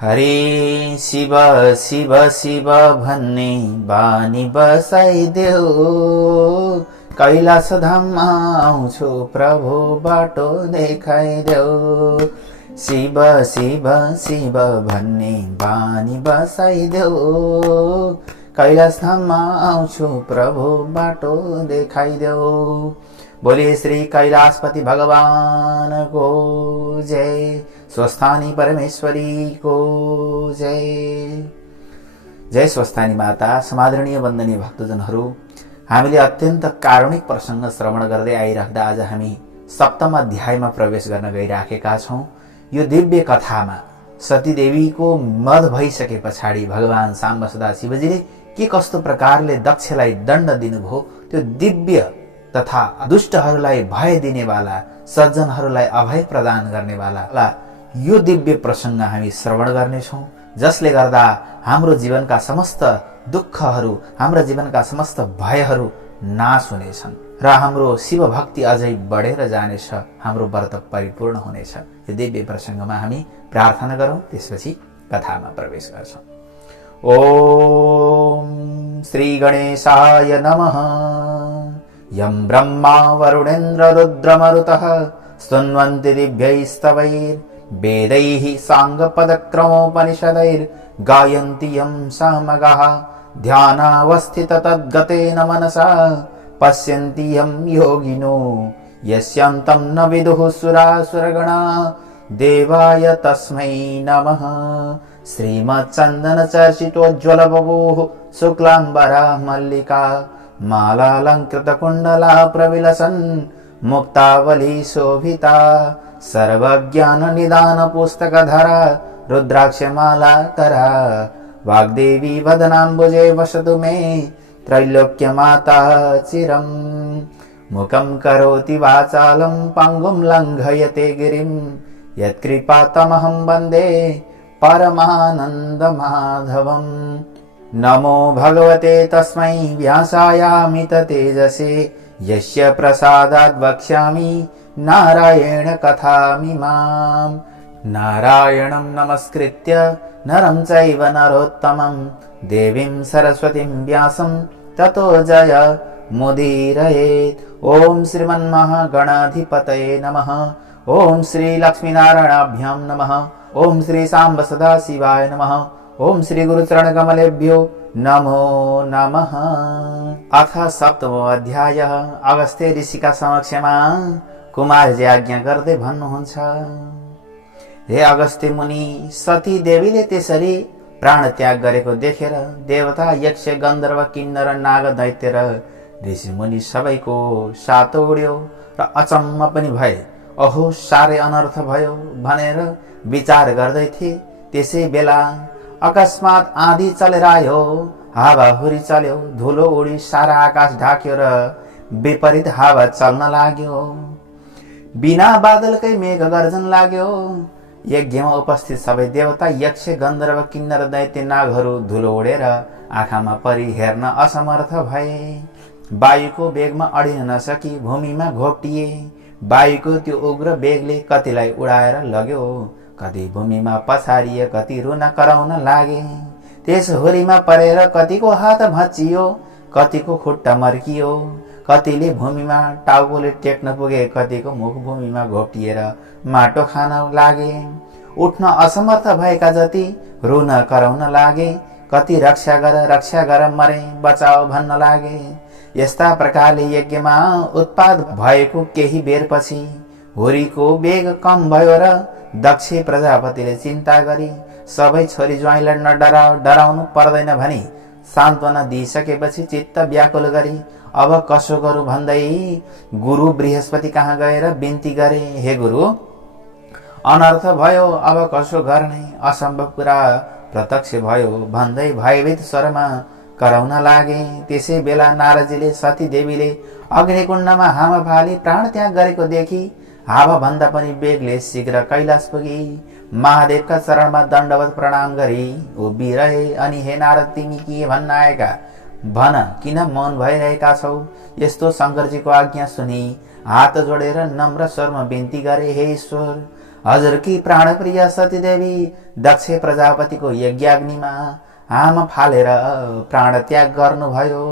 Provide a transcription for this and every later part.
हरे शिव शिव शिव भन्ने बानी बसाइदेऊ, कैलाश धाममा आउँछु प्रभु बाटो देखाइदेऊ। शिव शिव शिव भन्ने बानी बसाइदेऊ, कैलाश धाममा आउँछु प्रभु बाटो देखाइदेऊ। बोले श्री कैलाशपति भगवान को जय, स्वस्थानी परमेश्वरी को जय। जय स्वस्थानी माता। समादरणीय वन्दनीय भक्तजनहरू, हामीले अत्यन्त कारुणिक प्रसंग श्रवण गर्दै आइराख्दा आज हामी सप्तम अध्यायमा प्रवेश गर्न गइराखेका छौं। यो दिव्य कथामा सतीदेवीको मद भइसके पछाडि भगवान साम्ब सदा शिवजीले के कस्तो प्रकारले दक्षलाई दण्ड दिनुभयो, त्यो दिव्य तथा दुष्टहरूलाई भय दिनेवाला, सज्जनहरूलाई अभय प्रदान गर्नेवाला यो दिव्य प्रसंग हामी श्रवण गर्नेछौं, जसले गर्दा हाम्रो जीवनका समस्त दुःखहरू, हाम्रो जीवनका समस्त भयहरू नाश हुनेछन् र हाम्रो शिव भक्ति अझै बढेर जानेछ, हाम्रो व्रत परिपूर्ण हुनेछ। यो दिव्य प्रसंगमा हामी प्रार्थना गरौं, त्यसपछि कथामा प्रवेश गर्छौं। ओम श्री गणेशाय नमः। यं ब्रह्मा वरुणेन्द्र रुद्रमरुतः स्तुन्वन्ति दिव्यैस्तवैर् वेदैः साङ्गपदक्रमोपनिषदैर् गायन्ति यं सामगाः। ध्यानावस्थित तद्गतेन मनसा पश्यन्ति यं योगिनो, यस्यान्तं न विदुः सुरासुरगणा। देवाय तस्मै नमः। श्रीमच्चन्दनचर्चितोज्ज्वलबभूः शुक्लाम्बरा मल्लिका, मालालङ्कृतकुण्डला प्रविलसन् मुक्तावली शोभिता। सर्वज्ञाननिदानपुस्तकधरा रुद्राक्षमालाकरा। वाग्देवी वदनाम्बुजे वसतु मे त्रैलोक्यमाता चिरम्। मुखं करोति वाचालं पङ्गुं लङ्घयते गिरिं, यत्कृपातमहं वन्दे परमानन्दमाधवम्। नमो भगवते तस्मै व्यासायामित तेजसे, यस्य प्रसादात् वक्ष्यामि नारायण कथामिमाम्। नारायणं नमस्कृत्य नरं चैव नरोत्तमं, देवीं सरस्वतीं व्यासं ततो जय मुदीरयेत्। ओम श्रीमन्महागणाधिपतये नमः। ओम श्री लक्ष्मीनारायणाभ्यां नमः। ओम श्री सांब सदाशिवाय नमः। ओम श्री गुरुचरणकमलेभ्यो नमो नमः। अथ सप्तमो अध्याय। अगस्त्य ऋषिका समक्षमा कुमारजी आज्ञा गर्दै भन्नुहुन्छ, हे अगस्त्य मुनि, सती देवीले त्यसरी प्राण त्याग गरेको देखेर देवता, यक्ष, गन्धर्व, किन्नर, नाग, दैत्य र ऋषि मुनि सबैको सातो उड्यो र अचम्म पनि भए। अहो, साह्रै अनर्थ भयो भनेर विचार गर्दै थिए। त्यसै बेला अकस्मात आँधी चलेर आयो, हावाहुरी चल्यो, धुलो उडी सारा आकाश ढाक्यो र विपरीत हावा चल्न लाग्यो। बिना बादलकै मेघ गर्जन लाग्यो। यज्ञमा उपस्थित सबै देवता, यक्ष, गन्धर्व, किन्नर, दैत्य, नागहरू धुलो उडेर आँखामा परि हेर्न असमर्थ भए। वायुको वेगमा अडिन नसकी भूमिमा घोप्टिए। वायुको त्यो उग्र वेगले कतिलाई उडाएर लग्यो, कति भूमिमा पछारिए, कति रुन कराउन लागे। त्यस हुरीमा परेर कतिको हात भाँचियो, कतिको खुट्टा मर्कियो, कतिले भूमिमा टाउकोले टेक्न पुगे, कतिको मुख भूमिमा घोप्टिएर माटो खान लागे। उठ्न असमर्थ भएका जति रुन कराउन लागे, कति रक्षा गर मरे बचाओ भन्न लागे। यस्ता प्रकारले यज्ञमा उत्पाद भएको केही बेरपछि हुरीको वेग कम भयो र दक्ष प्रजापतिले चिन्ता गरी सबै छोरी ज्वाइँलाई डराउनु पर्दैन भनी सान्त्वना दिइसकेपछि चित्त व्याकुल गरी अब कसो गरौँ भन्दै गुरु बृहस्पति कहाँ गएर बिन्ती गरे, हे गुरु, अनर्थ भयो, अब कसो गर्ने, असम्भव कुरा प्रत्यक्ष भयो भन्दै भयभीत स्वरमा कराउन लागे। त्यसै बेला नारदजीले सती देवीले अग्निकुण्डमा हावा फाली प्राण त्याग गरेको देखि हावा भन्दा पनि बेगले शीघ्र कैलाश पुगी महादेवका चरणमा दण्डवत प्रणाम गरी उभिरहे। अनि हे नारद, तिमी के भन्न आएका? भन, किन मौन भइरहेका छौ? यस्तो शंकरजीको आज्ञा सुनि हात जोडेर नम्र स्वरमा बिन्ती गरे, हे ईश्वर, हजुरकी प्राणप्रिय सतीदेवी दक्ष प्रजापतिको यज्ञाग्निमा आमा फालेर प्राण त्याग गर्नुभयो।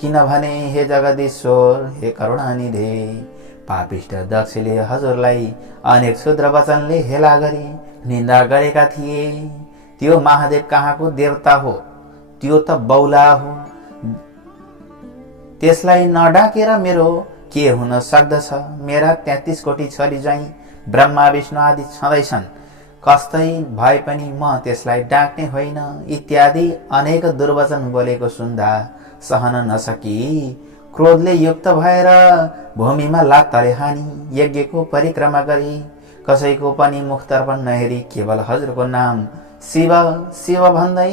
किनभने हे जगदीश्वर, हे करुणानिधे, पापिष्ट दक्षले हजुरलाई अनेक क्षुद्र वचनले हेला गरी निन्दा गरेका थिए। त्यो महादेव कहाँको देवता हो, त्यो त बौला हो। त्यसलाई नडाकेर मेरो के हुन सक्दछ? मेरा 33 कोटी छोरी ज्वाइँ ब्रह्मा विष्णु आदि छँदैछन्, कस्तै भए पनि म त्यसलाई डाक्ने होइन, इत्यादि अनेक दुर्वचन बोलेको सुन्दा सहन नसकी क्रोधले युक्त भएर भूमिमा लात्ताले हानी यज्ञको परिक्रमा गरी कसैको पनि मुखतर्पण नहेरी केवल हजुरको नाम शिव शिव भन्दै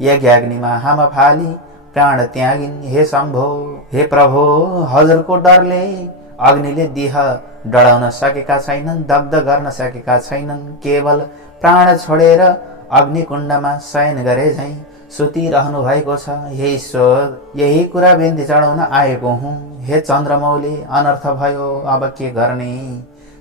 यज्ञाग्निमा हाम फाली प्राण त्यागिन्। हे शम्भो, हे प्रभु, हजुरको डरले अग्निले देह डढाउन सकेका छैनन्, दग्ध गर्न सकेका छैनन्, केवल प्राण छोडेर अग्निकुण्डमा शयन गरे झैं सुतिरहनु भएको छ। हे ईश्वर, यही कुरा बिन्ती चढाउन आएको हुँ। हे चन्द्रमौली, अनर्थ भयो, अब के गर्ने?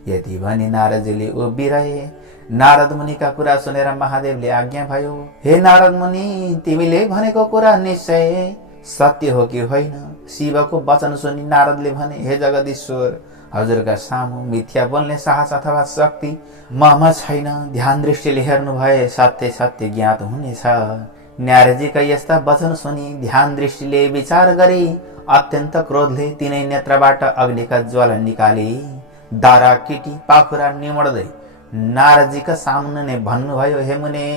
यति भनी नारदजीले उभिरहे। नारद मुनिका कुरा सुनेर महादेवले आज्ञा भयो, हे नारद मुनि, तिमीले भनेको कुरा निश्चय सत्य हो कि होइन? शिवको वचन सुनि नारदले भने, हे जगदीश्वर, हजुरका सामु मिथ्या बोल्ने साहस अथवा शक्ति ममा छैन। ध्यान दृष्टिले हेर्नु भए सत्य सत्य ज्ञात हुनेछ। नारदजीका यस्ता वचन सुनि ध्यान दृष्टिले विचार गरी अत्यन्त क्रोधले तिनै नेत्रबाट अग्निका ज्वाला निकाली दारा किटी पाखुरा निमोड्दै नारदजीका सामुन्ने नै भन्नुभयो, हे मुने,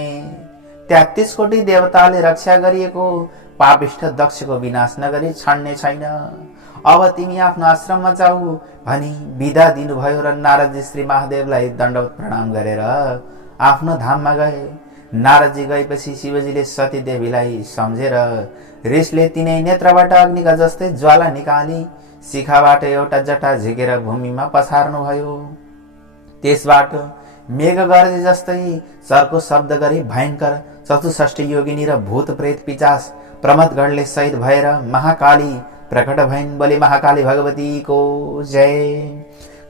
33 कोटी देवताले रक्षा गरिएको पापिष्ठ दक्षको विनाश नगरी छाड्ने छैन। अब तिमी आफ्नो आश्रममा जाऊ भनी बिदा दिनुभयो र नारदजी श्री महादेवलाई दण्डवत प्रणाम गरेर आफ्नो धाममा गए। नारदजी गएपछि शिवजीले सती देवीलाई सम्झेर रिसले तिनै नेत्रबाट अग्निका जस्तै ज्वाला निकाली शिखाबाट एउटा जटा झिकेर भूमिमा पछार्नुभयो। त्यसबाट मेघ गर्जे जस्तै चर्को शब्द गरी भयंकर 64 योगिनी र भूत प्रेत पिचास प्रमदगढले सहित भएर महाकाली प्रकट भइन्। बोले महाकाली भगवती को जय।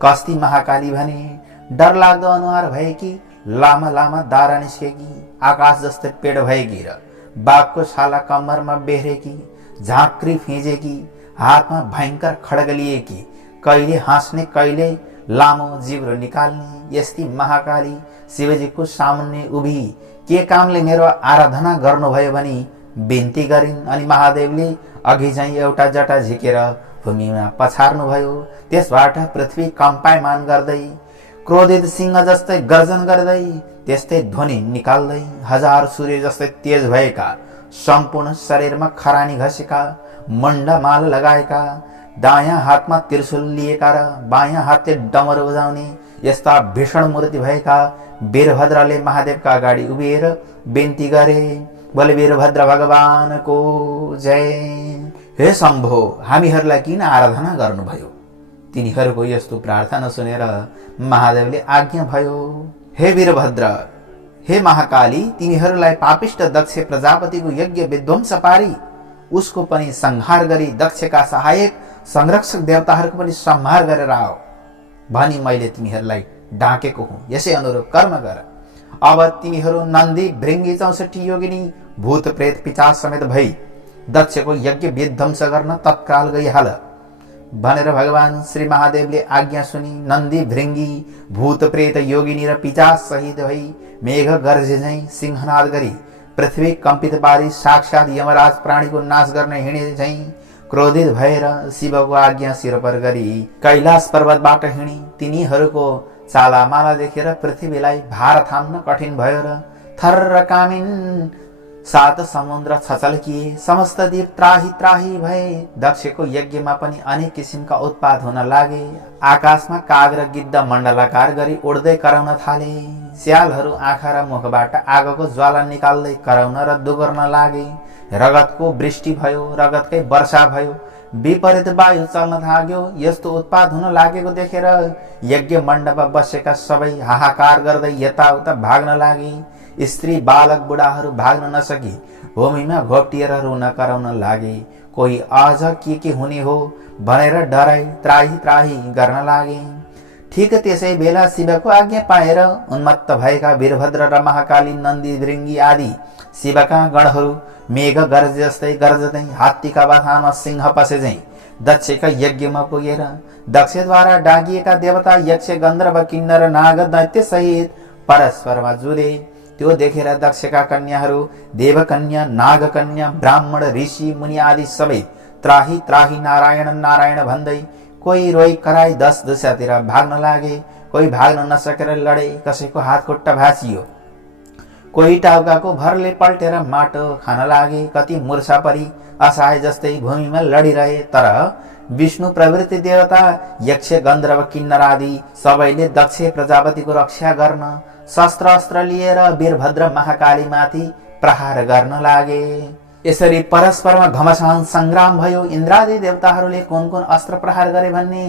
कस्ती महाकाली भने डर लाग्दो अनुहार भएकी, लामा लामा दारा निस्केकी, आकाश जस्तै पेड भएकी र बाघको छाला कम्मरमा बेहेरेकी, झाँक्री फिंजेकी, हातमा भयंकर खड्ग लिएकी, कहिले हाँस्ने कहिले लामो जिब्रो निकाल्ने यस्ती महाकाली शिवजीको सामुन्ने उभी के कामले मेरो आराधना गर्नुभयो भनी बिन्ती गरिन्। अनि महादेवले अघि चाहिँ एउटा जटा झिकेर भूमिमा पछार्नुभयो। त्यसबाट पृथ्वी कम्पायमान गर्दै क्रोधित सिंह जस्तै गर्जन गर्दै त्यस्तै ध्वनि निकाल्दै हजार सूर्य जस्तै तेज भएका, सम्पूर्ण शरीरमा खरानी घसेका, मण्डमाल लगाएका, दायाँ हातमा त्रिशूल लिएका र बायाँ हातले डमरू बजाउने यस्ता भीषण मूर्ति भएका वीरभद्रले महादेवका अगाडि उभिएर बिन्ती गरे। बोले वीरभद्र भगवानको जय। हे शम्भो, हामीहरूलाई किन आराधना गर्नुभयो? तिनीहरूको यस्तो प्रार्थना सुनेर महादेवले आज्ञा भयो, हे वीरभद्र, हे महाकाली, तिनीहरूलाई पापिष्ट दक्ष प्रजापतिको यज्ञ विध्वंस पारी उसको पनि संहार गरी दक्षका सहायक संरक्षक देवताहरूको पनि संहार गरेर आओ भनी मैले तिमीहरूलाई डाकेको हुँ। यसै अनुरूप कर्म गर। अब तिमीहरू नन्दी भृङ्गी 64 योगिनी भूत प्रेत पिचास समेत भई दक्षको यज्ञ विध्वंस गर्न तत्काल गइहाल भनेर भगवान श्री महादेवले आज्ञा सुनि नन्दी भृङ्गी भूत प्रेत योगिनी र पिचास सहित भई मेघ गर्जे झैं सिंहनाद गरी पृथ्वी कम्पित पारी साक्षात यमराज प्राणीको नाश गर्न हिँडे झैं क्रोधित भएर शिवको आज्ञा शिरपर गरी कैलाश पर्वतबाट हिँडी तिनीहरूको चालामाला देखेर पृथ्वीलाई भार थाम्न कठिन भयो र थर्र कामिन 7 समुद्र छचल्किए। समस्त दीप त्राही त्राही भए। दक्षको यज्ञमा पनि अनेक किसिमका उत्पात हुन लागे। आकाशमा काग र गिद्ध मण्डलाकार गरी उड्दै कराउन थाले। स्यालहरू आँखा र मुखबाट आगोको ज्वाला निकाल्दै कराउन र दुगर्न लागे। रगतको वृष्टि भयो, रगतकै वर्षा भयो, विपरीत वायु चल्न थाल्यो। यस्तो उत्पात हुन लागेको देखेर यज्ञ मण्डपमा बसेका सबै हाहाकार गर्दै यताउता भाग्न लागे। स्त्री बालक बुढाहरू भाग्न नसकी भूमिमा घोप्टिएर रुन कराउन लागे। कोही अझ के हुने हो भनेर डराई त्राही त्राही गर्न लागे। ठिक त्यसै बेला शिवको आज्ञा पाएर उन्मत्त भएका वीरभद्र र महाकाली नन्दी भृङ्गी आदि शिवका गणहरू मेघ गर्ज जस्तै गर्जदै हात्तीका बाथामा सिंह पसे झैं दक्षका यज्ञमा पुगेर दक्षद्वारा डागिएका देवता यक्ष गन्धर्व किन्नर नाग दैत्य सहित परस्परमा जुरे। त्यो देखेर दक्षका कन्याहरू देवकन्या नागकन्या ब्राह्मण ऋषि मुनि आदि सबै त्राही त्राही नारायण नारायण भन्दै कोही रोई कराई 10 दिशातिर भाग्न लागे, कोही भाग्न नसकेर लडे, कसैको हात खुट्टा भाँचियो, कोही टाउकाको भरले पल्टेर माटो खान लागे, कति मूर्छा परी असहाय जस्तै भूमिमा लडिरहे। तर विष्णु प्रवृत्ति देवता यक्ष गन्धर्व किन्नर आदि सबैले दक्ष प्रजापतिको रक्षा गर्न शस्त्र अस्त्र लिएर वीरभद्र महाकाली माथि प्रहार गर्न लागे। यसरी परस्परमा घमासान संग्राम भयो। इन्द्रादि देवताहरूले कुन कुन अस्त्र प्रहार गरे भन्ने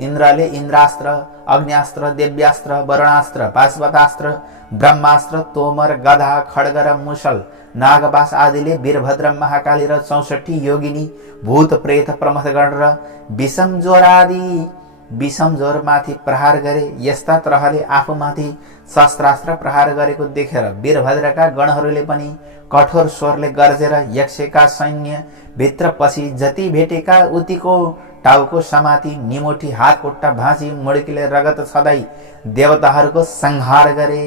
इन्द्रले इन्द्रास्त्र, अग्न्यास्त्र, देव्यास्त्र, वरुणास्त्र, पाशुपतास्त्र, ब्रह्मास्त्र, तोमर, गदा, खड्ग र मुसल, नागपाश आदिले वीरभद्र महाकाली र 64 योगिनी भूत प्रेत प्रमथगण र विषम ज्वर आदि विषम ज्वर माथि प्रहार गरे। यस्ता तरहले आफूमाथि शस्त्रास्त्र प्रहार गरेको देखेर वीरभद्रका गणहरूले पनि कठोर स्वरले गर्जेर यक्षका सैन्य भित्र पसी जति भेटेका उतिको टाउको समाती निमोठी हात खुट्टा भाँची मुड्कीले रगत छदाई देवताहरूको संहार गरे।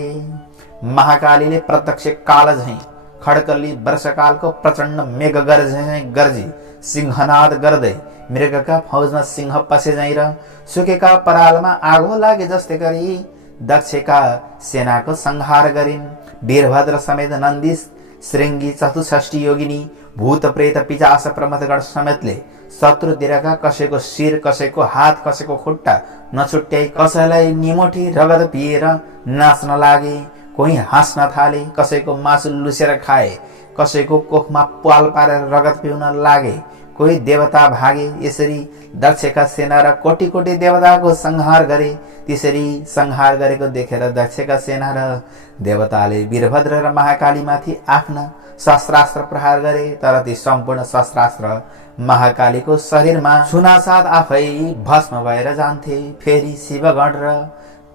महाकालीले प्रत्यक्ष काल झैं खड्कली वर्षकालको प्रचण्ड मेघ गर्जी सिंहनाद गर्दै मृगका फौजमा सिंह पसे झैं र सुकेका परालमा आगो लागे जस्तै गरी दक्षका सेनाको संहार गरिन्। वीरभद्र समेत नन्दी श्रृंगी 64 योगिनी भूत प्रेत पिचास प्रमथगण समेतले शत्रुतिरका कसैको शिर, कसैको हात, कसैको खुट्टा नछुट्याई कसैलाई निमोठी रगत पिएर नाच्न लागे। कोही हाँस्न थाले, कसैको मासु लुसेर खाए, कसैको कोखमा पाल पारेर रगत पिउन लागे, कोही देवता भागे। यसरी दक्षका सेना र कोटी कोटी देवताको संहार गरे। त्यसरी संहार गरेको देखेर दक्षका सेना र देवताले वीरभद्र र महाकाली माथि आफ्ना शस्त्रास्त्र प्रहार गरे। तर ती सम्पूर्ण शस्त्रास्त्र महाकालीको शरीरमा छुनासाथ आफै भस्म भएर जान्थे। फेरि शिवगण र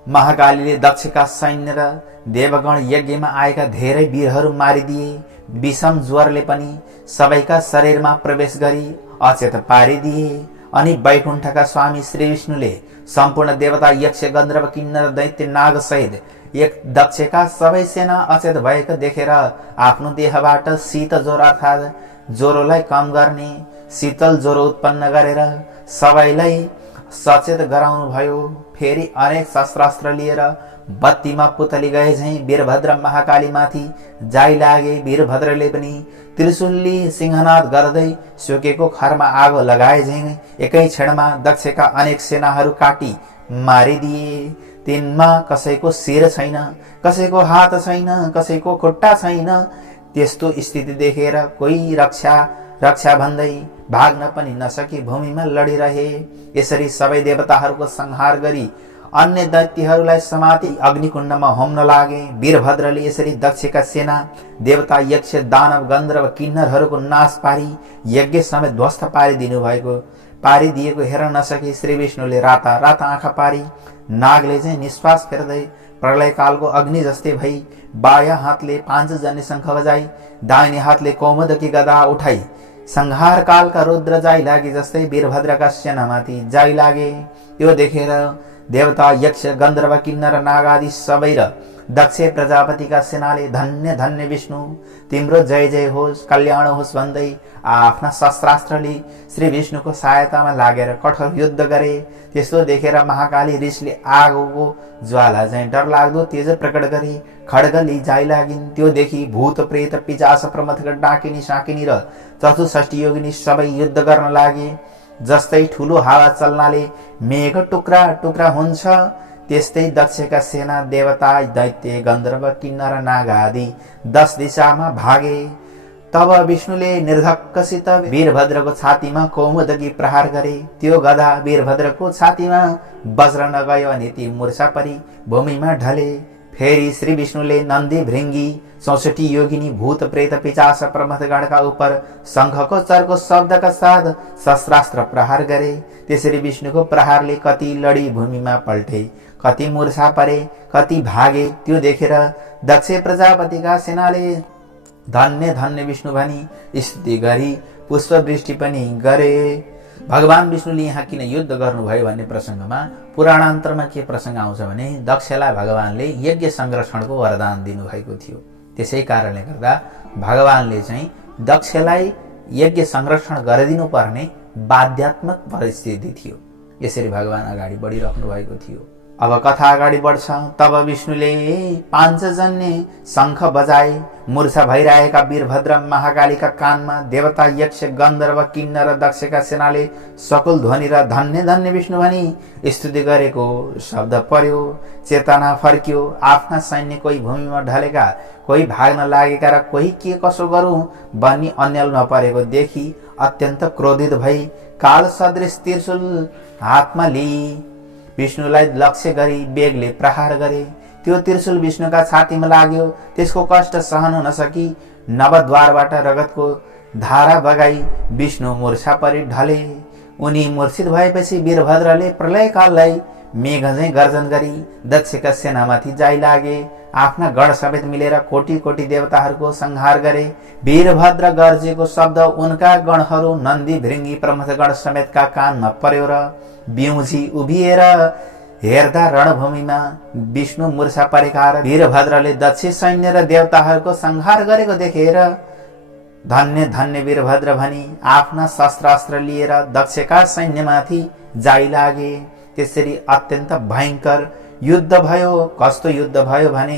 महाकालीले दक्षका सैन्य र देवगण यज्ञमा आएका धेरै वीरहरू मारिदिए। विषम ज्वरले पनि सबैका शरीरमा प्रवेश गरी अचेत पारिदिए। अनि वैकुण्ठका स्वामी श्री विष्णुले सम्पूर्ण देवता यक्ष गन्धर्व किन्नर दैत्य नाग सहित एक दक्षका सबै सेना अचेत भएको देखेर आफ्नो देहबाट शीत ज्वरो अर्थात् ज्वरोलाई कम गर्ने शीतल ज्वरो उत्पन्न गरेर सबैलाई सचेत गराउनु भयो। फेरि अनेक शस्त्रास्त्र लिएर बत्तीमा पुतली गए झैं वीरभद्र महाकाली माथि जाइ लागे। वीरभद्रले पनि त्रिशूलले सिंहनाद गर्दै सुकेको खरमा आगो लगाए झैं एकै क्षणमा दक्षका अनेक सेनाहरू काटी मारिदिए। तिनमा कसैको शिर छैन, कसैको हात छैन, कसैको खुट्टा छैन। त्यस्तो स्थिति देखेर कोही रक्षा भन्दै भाग्न पनि नसकी भूमिमा लडिरहे। यसरी सबै देवताहरूको संहार गरी अन्य दैत्यहरूलाई समाती अग्निकुण्डमा होम्न लागे। वीरभद्रले यसरी दक्षका सेना देवता यक्ष दानव गन्धर्व किन्नरहरूको नाश पारी यज्ञ समेत ध्वस्त पारिदिएको हेर्न नसकी श्री विष्णुले राता राता आँखा पारी नागले चाहिँ निश्वास फेर्दै प्रलयकालको अग्नि जस्तै भई बायाँ हातले पाञ्चजन्य शङ्ख बजाई दाहिने हातले कौमुदकी गदा उठाई संहार कालका रुद्र जाइ लागे जस्तै वीरभद्रका सेनामाथि जाइ लागे। त्यो देखेर देवता यक्ष गन्धर्व किन्नर नाग आदि सबै र दक्ष प्रजापतिका सेनाले धन्य धन्य विष्णु तिम्रो जय जय होस् कल्याण होस् भन्दै आफ्ना शस्त्रास्त्रले श्री विष्णुको सहायतामा लागेर कठोर युद्ध गरे। त्यस्तो देखेर महाकाली ऋषिले आगोको ज्वाला झैं डरलाग्दो तेज प्रकट गरी खड्गले जाइ लागिन्। त्यो देखि भूत प्रेत पिशाच प्रमथगण डाकिनी साकिनी र 64 योगिनी सबै युद्ध गर्न लागे। जस्तै ठुलो हावा चल्नाले मेघ टुक्रा टुक्रा हुन्छ त्यस्तै दक्षका सेना देवता दैत्य गन्धर्व किन्नर नाग आदि 10 दिशामा भागे। तब विष्णुले निर्धक्कसित वीरभद्रको छातीमा कौमुदकी प्रहार गरे। त्यो गदा वीरभद्रको छातीमा बज्र नगयो अनि ती मूर्छा परी भूमिमा ढले। फेरि श्री विष्णुले नन्दी भृङ्गी 64 योगिनी भूत प्रेत पिशाच प्रमथगणका उपर शङ्खको चर्को शब्दका साथ शस्त्रास्त्र प्रहार गरे। त्यसरी विष्णुको प्रहारले कति लडी भूमिमा पल्टे, कति मूर्छा परे, कति भागे त्यो देखेर दक्ष प्रजापतिका सेनाले धन्य धन्य विष्णु भनी स्तुति गरी पुष्पवृष्टि पनि गरे। भगवान विष्णुले यहाँ किन युद्ध गर्नुभयो भन्ने प्रसङ्गमा पुराणान्तरमा के प्रसङ्ग आउँछ भने दक्षलाई भगवानले यज्ञ संरक्षणको वरदान दिनुभएको थियो। त्यसै कारणले गर्दा भगवानले चाहिँ दक्षलाई यज्ञ संरक्षण गरिदिनु पर्ने बाध्यात्मक परिस्थिति थियो। यसरी भगवान अगाडि बढिराख्नु भएको थियो। अब कथा अगाडि बढ्छ। तब विष्णुले पाञ्चजन्य शङ्ख बजाए। मूर्छा भइरहेका वीरभद्र महाकालीका कानमा देवता यक्ष गन्धर्व किन्नर दक्षका सेनाले सकुल ध्वनि र धन्य धन्य विष्णु भनी स्तुति गरेको शब्द पर्यो। चेतना फर्क्यो। आफ्ना सैन्य कोही भूमिमा ढलेका, कोही भाग्न लागेका र कोही के कसो गरौँ भनी अन्यल नपरेको देखि अत्यन्त क्रोधित भई काल सदृश त्रिशूल हातमा लिई विष्णुलाई लक्ष्य गरी बेगले प्रहार गरे। त्यो त्रिशूल विष्णुका छातीमा लाग्यो। त्यसको कष्ट सहन नसकी नवद्वारबाट रगतको धारा बगाई विष्णु मूर्छा परि ढले। उनी मूर्छित भएपछि वीरभद्रले प्रलयकाललाई मेघ झैं गर्जन गरी दक्षका सेनामाथि जाइ लागे। आफ्ना गण समेत मिलेर कोटी कोटी देवताहरूको संहार गरे। वीरभद्र गर्जेको शब्द उनका गणहरू नन्दी भृङ्गी प्रमथगण समेतका कानमा पर्यो र बिउजी उभिएर हेर्दा रणभूमिमा विष्णु मूर्छा परेका र वीरभद्रले दक्ष सैन्य र देवताहरूको संहार गरेको देखेर धन्य धन्य वीरभद्र भनी आफ्ना शस्त्रास्त्र लिएर दक्षका सैन्यमाथि जाइ लागे। त्यसरी अत्यन्त भयंकर युद्ध भयो। कस्तो युद्ध भयो भने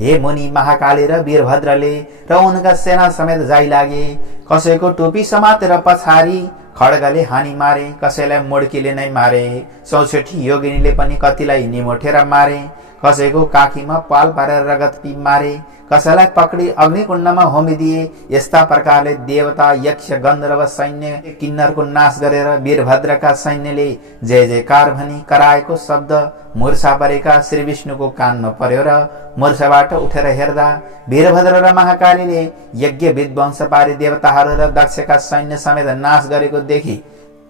हे मुनि महाकाली र वीरभद्रले र उनका सेना समेत जाइ लागे। कसैको टोपी समातेर पछाडि खड्गले हानी मारे, कसैलाई मोड्कीले नै मारे। 64 योगिनीले पनि कतिलाई निमोठेर मारे। कसैको काखीमा पाल पारेर रगत पी मारे। कसैलाई पकडी अग्निकुण्डमा होमिदिए। यस्ता प्रकारले देवता यक्ष गन्धर्व सैन्य किन्नरको नाश गरेर वीरभद्रका सैन्यले जय जयकार भनी कराएको शब्द मूर्छा परेका श्री विष्णुको कानमा पर्यो र मूर्छाबाट उठेर हेर्दा वीरभद्र र महाकालीले यज्ञ विध्वंस पारी देवताहरू र दक्षका सैन्य समेत नाश गरेको देखि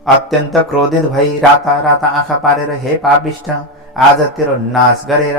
अत्यन्त क्रोधित भई राता राता आँखा पारेर हे पापिष्ठ, आज तेरो नाश गरेर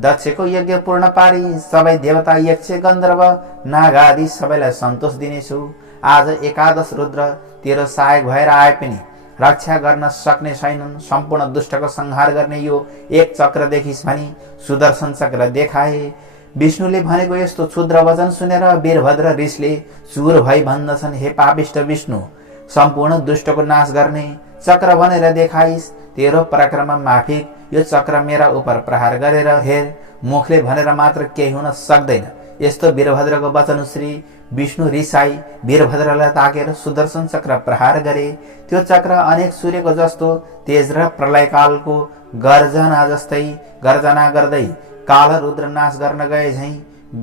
दक्षको यज्ञ पूर्ण पारी सबै देवता यक्ष गन्धर्व नाग आदि सबैलाई सन्तोष दिनेछु। आज एकादश रुद्र तेरो सहायक भएर आए पनि रक्षा गर्न सक्ने छैनन्। सम्पूर्ण दुष्टको संहार गर्ने यो एक चक्र देखिस् भनी सुदर्शन चक्र देखाए। विष्णुले भनेको यस्तो क्षुद्र वचन सुनेर वीरभद्र रिसले चुर भई भन्दछन्, हे पापिष्ट विष्णु, सम्पूर्ण दुष्टको नाश गर्ने चक्र भनेर देखाइस्। तेरो पराक्रम माफिक यो चक्र मेरा उप प्रहार गरेर हेर। मुखले भनेर मात्र केही हुन सक्दैन। यस्तो वीरभद्रको वचन श्री विष्णु रिसाई वीरभद्रलाई ताकेर सुदर्शन चक्र प्रहार गरे। त्यो चक्र अनेक सूर्यको जस्तो तेज र प्रलयकालको गर्जना जस्तै गर्जना गर्दै काल रुद्र नाश गर्न गए झैं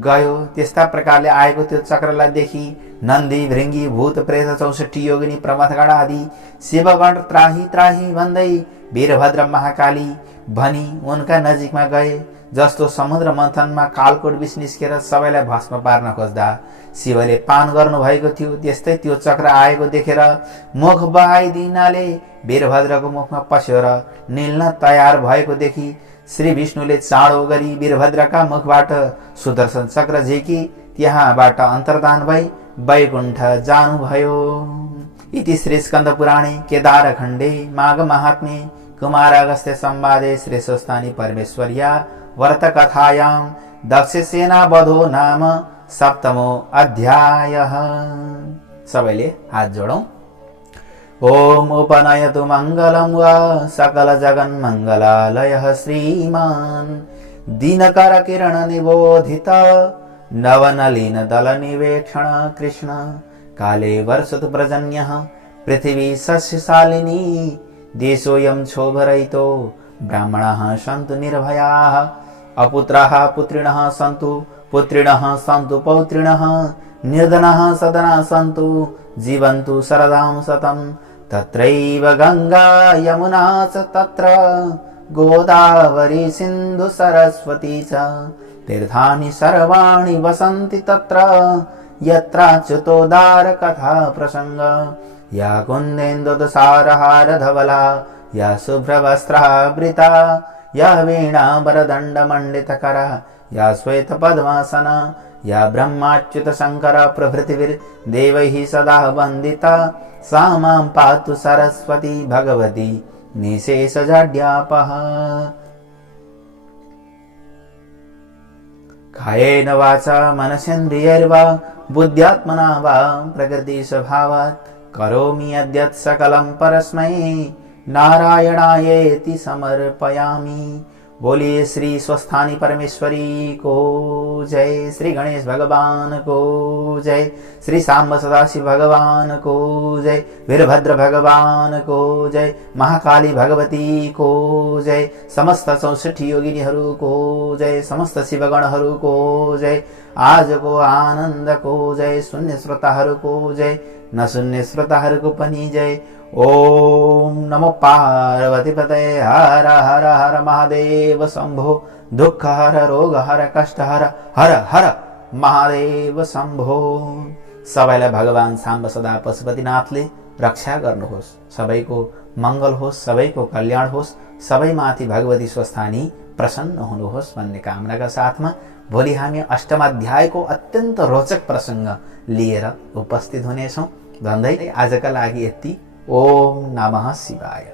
गयो। त्यस्ता प्रकारले आएको त्यो चक्रलाई देखि नन्दी भृङ्गी भूत प्रेत 64 योगिनी प्रमथगण आदि शिवगण त्राही त्राही भन्दै वीरभद्र महाकाली भनी उनका नजिकमा गए। जस्तो समुद्र मन्थनमा कालकोट विष निस्केर सबैलाई भस्म पार्न खोज्दा शिवले पान गर्नु भएको थियो, त्यस्तै त्यो चक्र आएको देखेर मुख बहाइदिनाले वीरभद्रको मुखमा पस्यो र निल्न तयार भएको देखि श्री विष्णुले चाँडो गरी वीरभद्रका मुखबाट सुदर्शन चक्र झिकी त्यहाँबाट अन्तर्धान भई वैकुण्ठ जानुभयो। इति श्री स्कन्द पुराणे केदारखण्डे माघ महात्म्ये कुमार अगस्त्य संवादे श्रेष्ठस्थानी परमेश्वर्या व्रतकथायां दक्षसेना वधो नाम सप्तमो अध्यायः। सबैले हात जोडौं। ओम उपनयतु मङ्गलं वा सकल जगन्मङ्गलालयः श्रीमान् दिनकर किरण निबोधित नवनलिन दल निवेक्षण कृष्ण काले वर्षतु प्रजन्यः पृथिवी सस्यशालिनी देशोऽयं क्षोभरहितो ब्राह्मणाः सन्तु निर्भयाः अपुत्राः पुत्रिणः सन्तु पुत्रिणः सन्तु पौत्रिणः निर्धनाः सदनाः सन्तु जीवन्तु शरदां शतं तत्रैव गंगा यमुना च तत्र गोदावरी सिन्धु सरस्वती च तीर्थानि सर्वाणि वसन्ति तत्र यत्राच्युतोदार कथा प्रसंग या कुन्देन्दुसारहार धवला या शुभ्रवस्त्रावृता या वीणावरदण्डमण्डितकरा या श्वेतपद्मासना या ब्रह्माच्युतशङ्कर प्रभृतिभिर्देवैः सदा वन्दिता सा मां पातु सरस्वती भगवती निशेषजाड्यापः। कायेन वाचा मनसेन्द्रियैर्वा बुद्ध्यात्मना वा प्रकृतिस्वभावात् करोमि यद्यत् सकलं परस्मै नारायणायेति समर्पयामि। बोलिए श्री स्वस्थानी परमेश्वरी को जय, श्री गणेश भगवान को जय, श्री सांब सदाशिव भगवान को जय, वीरभद्र भगवान को जय, महाकाली भगवती को जय, समस्त 64 योगिनीहरू को जय, समस्त शिवगणहरू को जय, आजको आनन्द को जय, शून्य श्रोताहरू को जय, नशून्य श्रोताहरूको पनि जय। ओम नमो पार्वती पतये हर हर हर महादेव शंभो दुख हर रोग हर कष्ट हर हर हर महादेव शंभो। सबैलाई भगवान सांब सदा पशुपतिनाथले रक्षा गर्नुहोस्, सबैको मंगल होस्, सबैको कल्याण होस्, सबैमाथि भगवती स्वस्थानी प्रसन्न हुनुहोस् भन्ने कामनाका साथमा भोलि हामी अष्टम अध्यायको अत्यन्त रोचक प्रसंग लिएर उपस्थित हुनेछौं भन्दै आजका लागि यति। ओम नमः शिवाय।